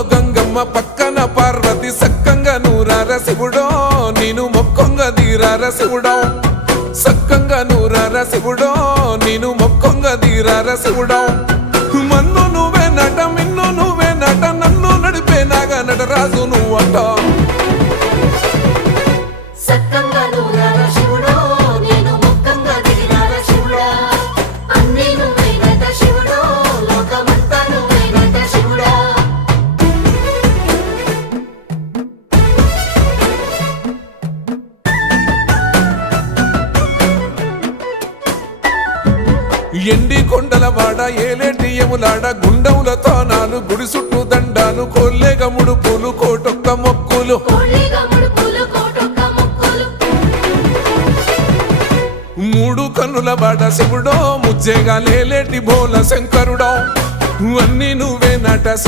ఊళ్ళో గంగమ్మ పక్కన పార్వతి సక్కంగా నూరార శివుడో నేను మొక్కంగా దీరార శివుడో సక్కంగా నూరార శివుడో నేను మొక్కంగా దీరార శివుడో మన్ను నువ్వే నట మిన్ను నువ్వే నట నన్ను నడిపే నాగ నటరాజు నువ్వట సక్కంగా నూరార శివుడో నేను మొక్కంగా దిగిరార శివుడా అన్నీ నువ్వేనట శివుడో లోకమంతా నువ్వేనట శివుడా ఎండి కొండల వాడ ఏలేటి యములాడ గుండములతో నాలు గుడి చుట్టూ దండాలు కోల్లేగ ముడుపులు కోటొక్క మొక్కులు కోళ్ళిగా ముడుపులు కోటొక్క మొక్కులు మూడు కన్నుల వాడ శివుడో ముజ్జేగా లేలేటి బోల శంకరుడో అన్నీ నువ్వే నట